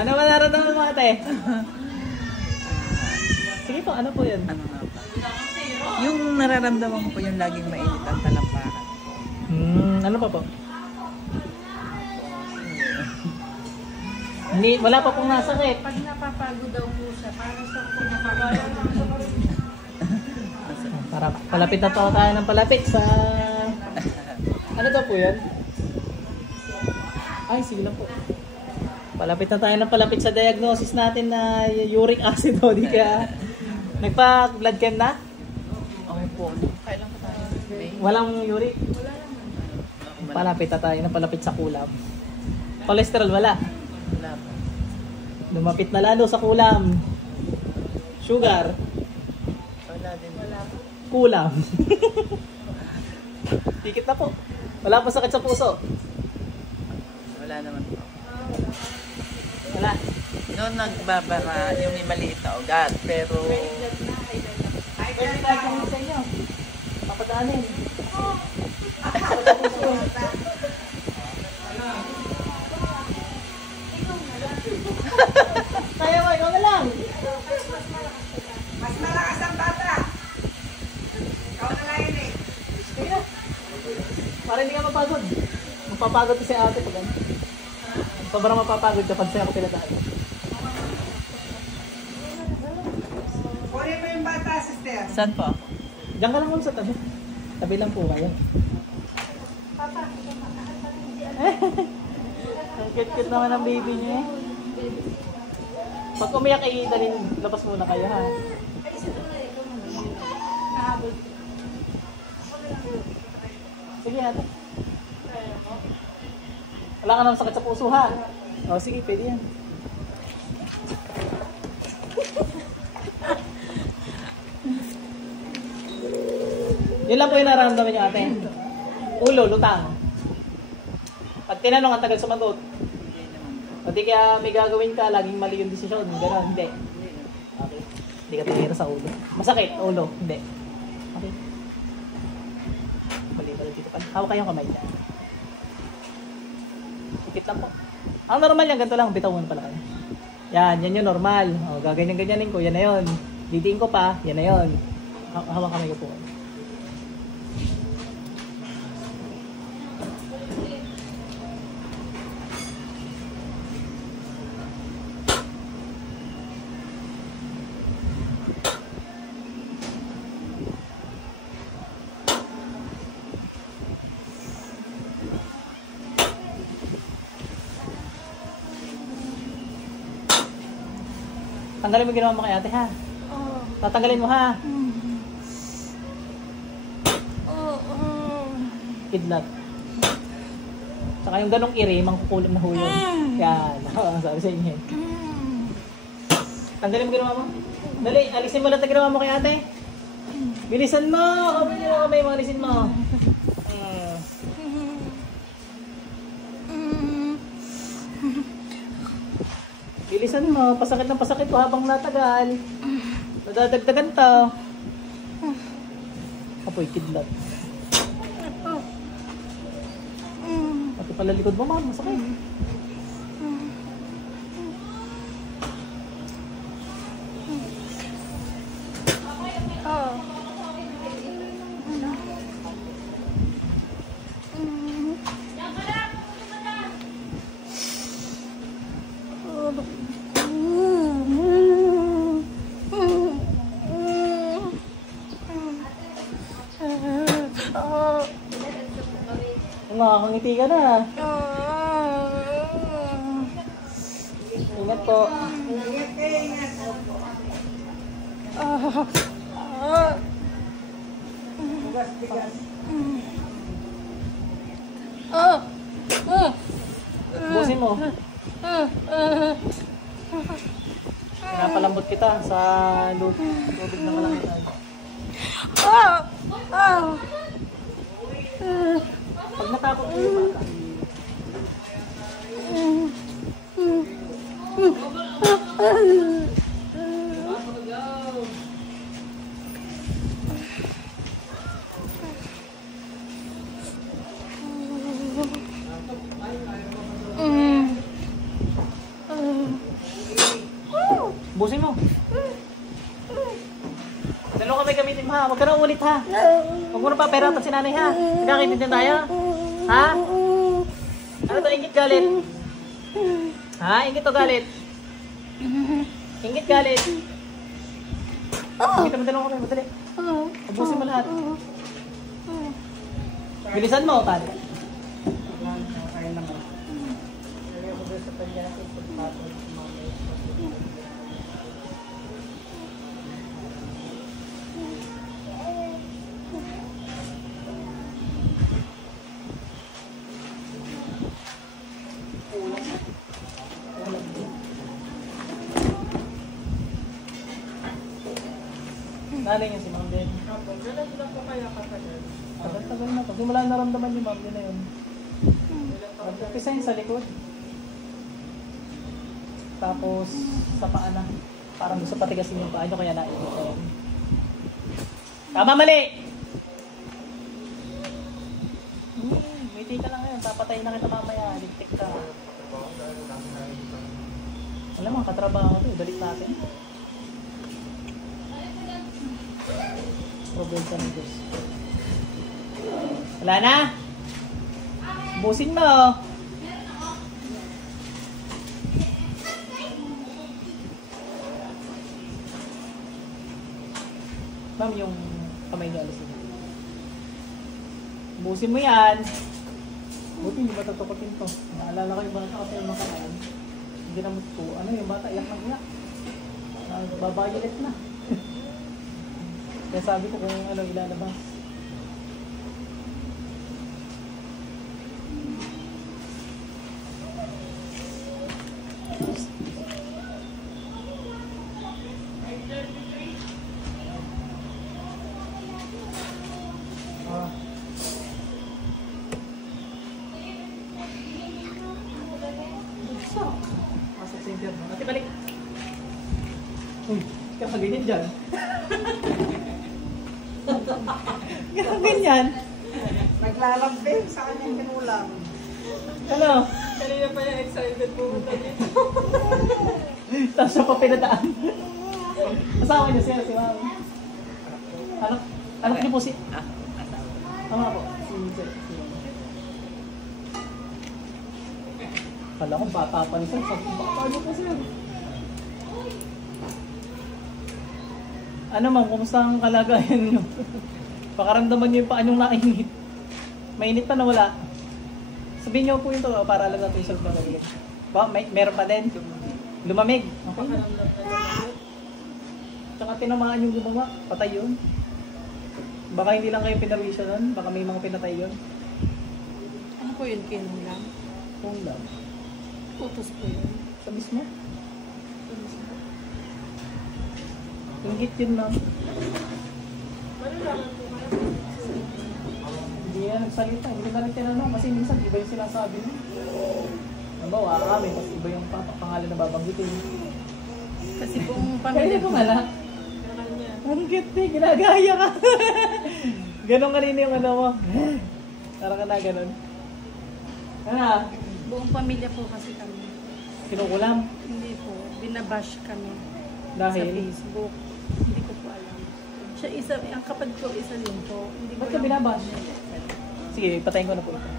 Ano ba nararamdaman mo ate? Sige po, ano po yun? Ano nga ba? Yung nararamdaman ko yung laging mainit ang talampakan. Ano pa po? Hindi, wala pa pong nasakit. Pag napapagod daw po siya, parang sa kung napapagod. Para palapit na po tayo ng palapit sa... Ano daw po yan? Ay, sige lang po. Palapit na tayo ng palapit sa diagnosis natin na uric acid o di ka. Nagpa-blood chem na? Okay po. Kailan pa tayo? May? Walang uric? Wala naman. Palapit na tayo ng palapit sa kulam. Cholesterol wala. Wala pa. Lumapit na lalo sa kulam. Sugar. Wala din. Wala pa. Kulam. Tikit na po. Wala pa sakit sa puso. Wala naman po. Wala. Noon nagbabara yung may maliit na ugat. Pero Pwede tayo kami sa inyo. Papadaanin. Kaya mo, ikaw na lang. Mas malakas ang bata. Ikaw na lang yun eh. Sige na. Para hindi ka mapagod. Mapapagod kasi ate pag ano. Sobrang mapapagod kapag sa'yo ako pinadaan. Kunin mo yung bata, sister. saan po? Diyan ka lang muna sa tabi. Tabi lang po kayo. Ang cute-cute naman ang baby niya eh. Pag umiyak ay dalhin, labas muna kayo ha. Sige ate. Wala ka naman sakit sa puso ha. O sige, pwede yan. Yun lang po yung nararamdaman niyo ate. Ulo, lutang. Pag tinanong ang tagal sumagot. Pati kaya may gagawin ka, laging mali yung desisyon. Gano'n, hindi. Okay. Hindi ka tumira sa ulo. Masakit, ulo. Hindi. Okay. Mali pa rin dito pa. Hawak kayong kamay niya. Sikit lang po. Ang normal yan, ganito lang. Bitawan pala kayo. Yan yung normal. O, gaganyan-ganyanin ko, yan na yun. Didiin ko pa, yan na yun. Hawak kamay ko po. Tanggalin mo ginawa mo kay ate ha. Tatanggalin mo ha. Kidlat. Saka yung ganong iri, mangkukulam na huyo. Yan. Sabi sa inyo. Tanggalin mo ginawa mo. Dali, alisin mo lang ginawa mo kay ate. Bilisan mo. Kapag mo kamay, alisin mo. Bilisan mo, pasakit ng pasakit ko habang natagal. Nadadagdagan to. Apoy, kidlat. Pati pala likod mo, ma'am, masakit. Nakakangiti ka na. Ingat po. Ingat kayo, ingat. Bigas, bigas. Busin mo. Pinapalambot kita sa lubig ng kalangitan. Pag natakot mo yung bata. Busin mo. Dalawa kami gamitin mo ha. Huwag ka na ulit ha. Huwag mo na pa pera si nanay ha. Nagkakitin tayo. Ha? Ano to? Ingit galit? Ha? Ingit o galit? Ingit galit? Ingit naman dalawa kami. Madali. Ubusin mo lahat. Bilisan mo, Tad. Kaya naman. Nanay niya si Ma'am Den. Tagal na to. Simula naramdaman ni Ma'am Den na yun. Nag-umpisa yun sa likod. Tapos sa paa na. Parang gusto patigasin yung paa nyo kaya naibig na yun. Tama, mali! Wait ka lang ngayon. Papatayin na kita mamaya. Ligtik ka. Alam mo, katrabaho to. Balik natin. Probinsya ng Diyos. Wala na? Busin mo. Ma'am, yung kamay niya alas na. Busin mo yan. Buti hindi ba tatukotin to? Naalala ko yung bata kasi yung makaraan. Hindi na po. Ano yung bata? Iyak na iyak. Babayilit na. Kaya sabi ko kung ano ilalabas. Masok sa interno. Ate, balik. Uy, kaya ganyan dyan. Kaya ganyan. Naglalambing sa kanyang pinulang. Ano? Kanina pa yung excited pumunta dito. Tapos siya pa pinadaan. Asawa niyo siya, si Ma'am. Anak niyo po si... Tama po. Si... Kala ko bata pa niya. Sabi ko, baka niyo po siya. Ano ma'am, kumusta ang kalagayan niyo? Pakaramdaman niyo yung paa niyong nainit. Mainit pa na wala. Sabihin niyo po yun to para alam natin yung sagot na nabigay. Ba, meron pa din? Lumamig. Okay. Tsaka tinamaan yung gumawa. Patay yun. Baka hindi lang kayo pinarwisyo nun. Baka may mga pinatay yun. Ano po yun? Kinulang? Kung lang. Putos po yun. Sa mismo? Inggit yun ma'am. Hindi yan nagsalita. Hindi ka na tinanong kasi minsan iba yung sinasabi mo. Nabawa kami kasi iba yung pangalan na babanggitin. Kasi kung Kaya pamilya ko nga lang. Ang cute eh, ginagaya ka. Ganon kanina yung ano mo. Parang ka na ganon. Ano? buong pamilya po kasi kami. Kinukulam? Hindi po. Binabash kami. Sa Dahil? Facebook. Hindi ko po alam. Siya isa, ang kapatid ko isa din po. Hindi ko Ba't ka alam. binabash? Sige, patayin ko na po ito.